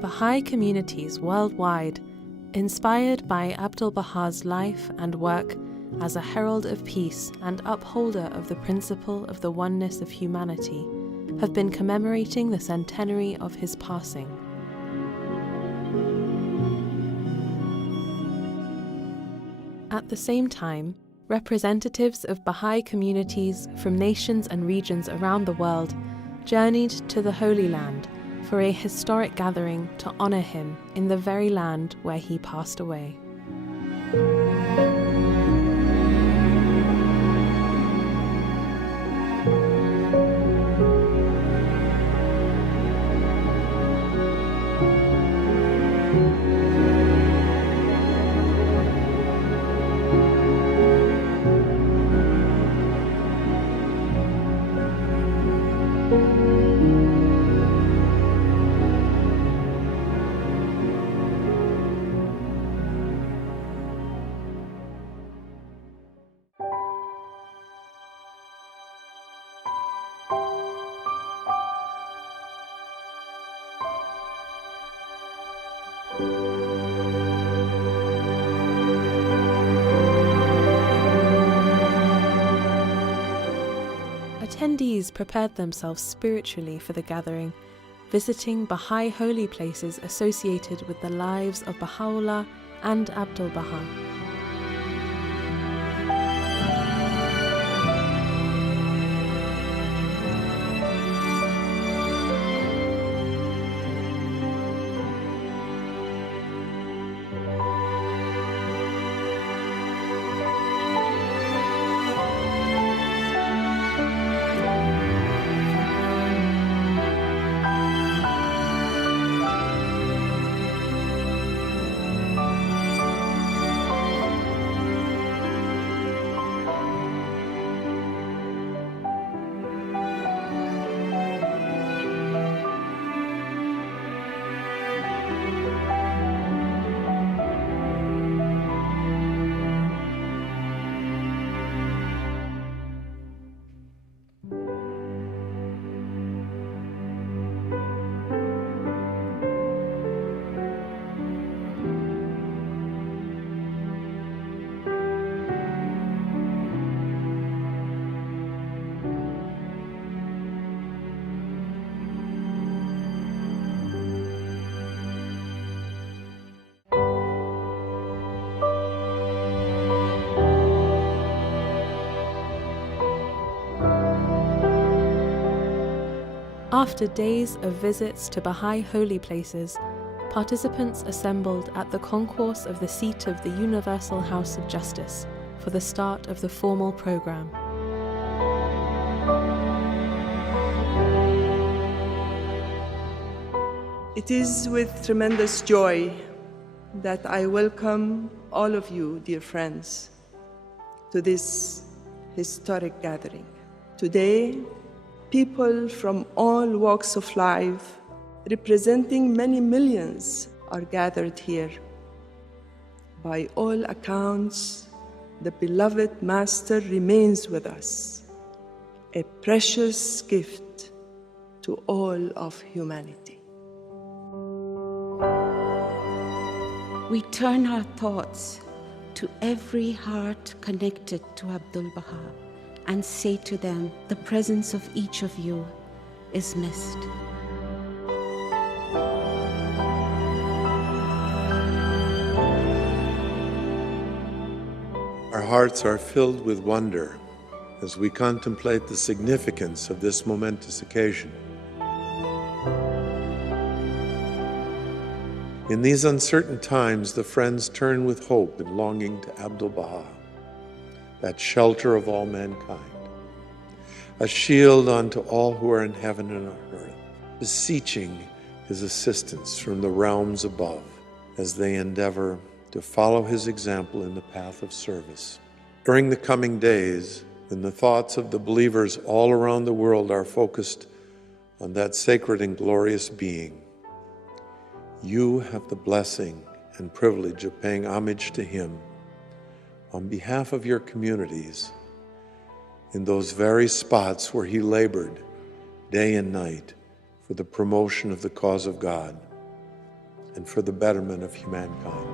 Baha'i communities worldwide, inspired by Abdu'l-Bahā's life and work as a herald of peace and upholder of the principle of the oneness of humanity, have been commemorating the centenary of his passing. At the same time, representatives of Baha'i communities from nations and regions around the world journeyed to the Holy Land for a historic gathering to honor him in the very land where he passed away. Attendees prepared themselves spiritually for the gathering, visiting Baha'i holy places associated with the lives of Baha'u'llah and Abdu'l-Bahá. After days of visits to Baha'i holy places, participants assembled at the concourse of the seat of the Universal House of Justice for the start of the formal program. It is with tremendous joy that I welcome all of you, dear friends, to this historic gathering. Today, people from all walks of life, representing many millions, are gathered here. By all accounts, the beloved Master remains with us, a precious gift to all of humanity. We turn our thoughts to every heart connected to Abdu'l-Bahá and say to them, the presence of each of you is missed. Our hearts are filled with wonder as we contemplate the significance of this momentous occasion. In these uncertain times, the friends turn with hope and longing to Abdu'l-Bahá, that shelter of all mankind, a shield unto all who are in heaven and on earth, beseeching his assistance from the realms above as they endeavor to follow his example in the path of service. During the coming days, when the thoughts of the believers all around the world are focused on that sacred and glorious being, you have the blessing and privilege of paying homage to him on behalf of your communities in those very spots where he labored day and night for the promotion of the cause of God and for the betterment of humankind.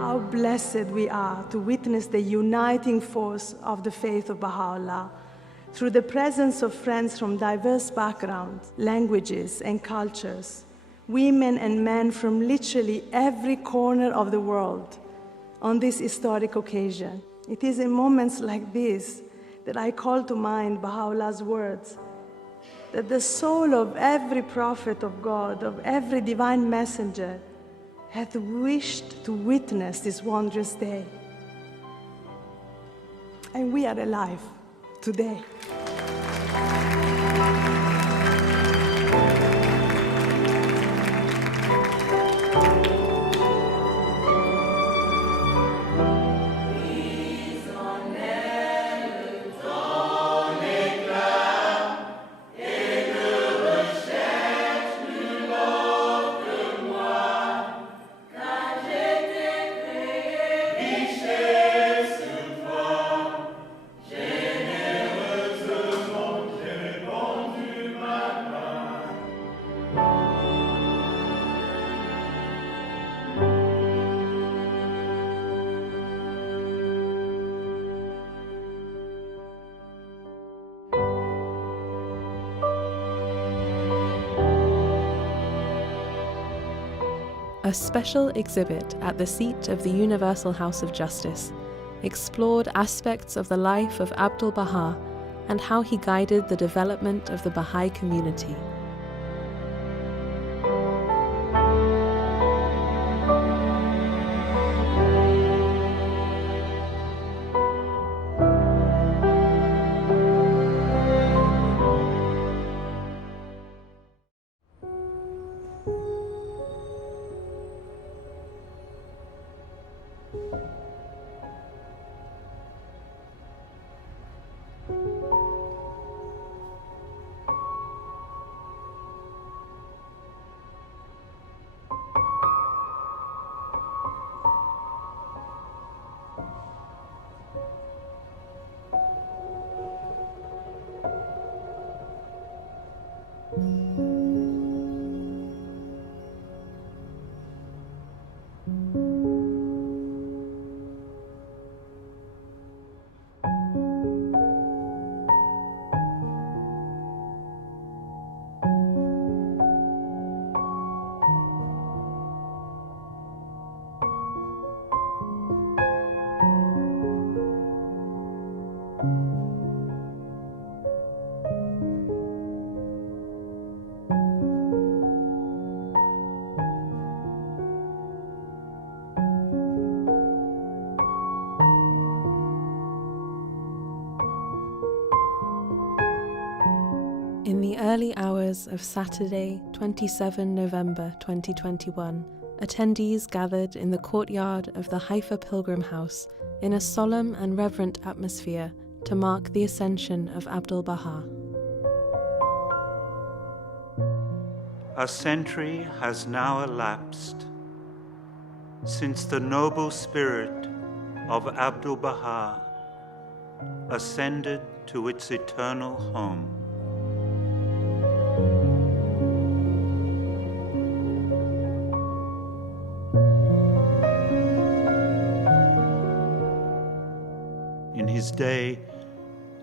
How blessed we are to witness the uniting force of the faith of Baha'u'llah through the presence of friends from diverse backgrounds, languages, and cultures, women and men from literally every corner of the world on this historic occasion. It is in moments like this that I call to mind Baha'u'llah's words, that the soul of every prophet of God, of every divine messenger, hath wished to witness this wondrous day. And we are alive today. A special exhibit at the seat of the Universal House of Justice explored aspects of the life of Abdu'l-Bahá and how he guided the development of the Bahá'í community. In the early hours of Saturday, 27 November 2021, attendees gathered in the courtyard of the Haifa Pilgrim House in a solemn and reverent atmosphere to mark the Ascension of Abdu'l-Bahá. A century has now elapsed since the noble spirit of Abdu'l-Bahá ascended to its eternal home. In his day,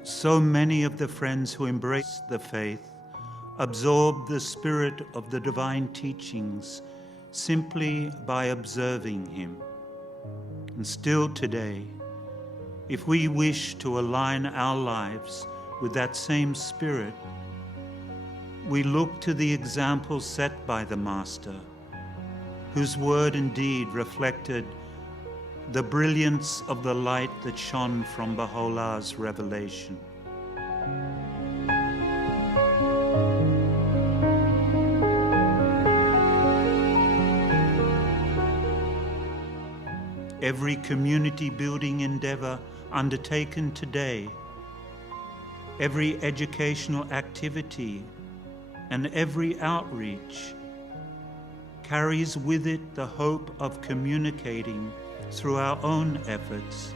so many of the friends who embraced the faith absorbed the spirit of the divine teachings simply by observing him. And still today, if we wish to align our lives with that same spirit, we look to the example set by the Master, whose word and deed reflected the brilliance of the light that shone from Baha'u'llah's revelation. Every community building endeavor undertaken today, every educational activity, and every outreach carries with it the hope of communicating through our own efforts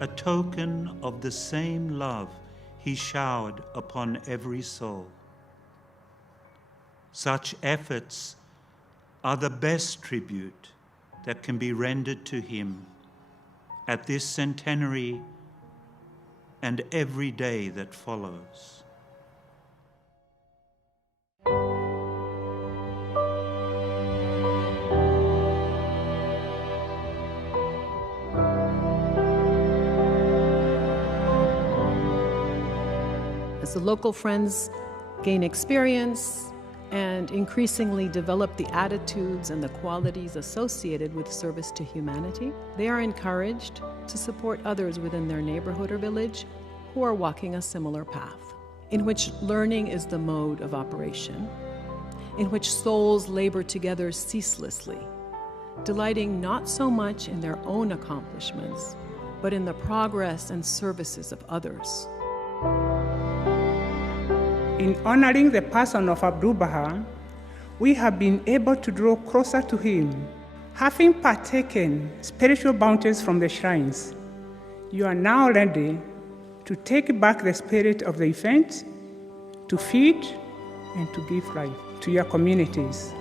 a token of the same love He showered upon every soul. Such efforts are the best tribute that can be rendered to Him at this centenary and every day that follows. As the local friends gain experience and increasingly develop the attitudes and the qualities associated with service to humanity, they are encouraged to support others within their neighborhood or village who are walking a similar path, in which learning is the mode of operation, in which souls labor together ceaselessly, delighting not so much in their own accomplishments, but in the progress and services of others. In honoring the person of Abdu'l-Bahá, we have been able to draw closer to him, having partaken spiritual bounties from the shrines. You are now ready to take back the spirit of the event, to feed and to give life to your communities.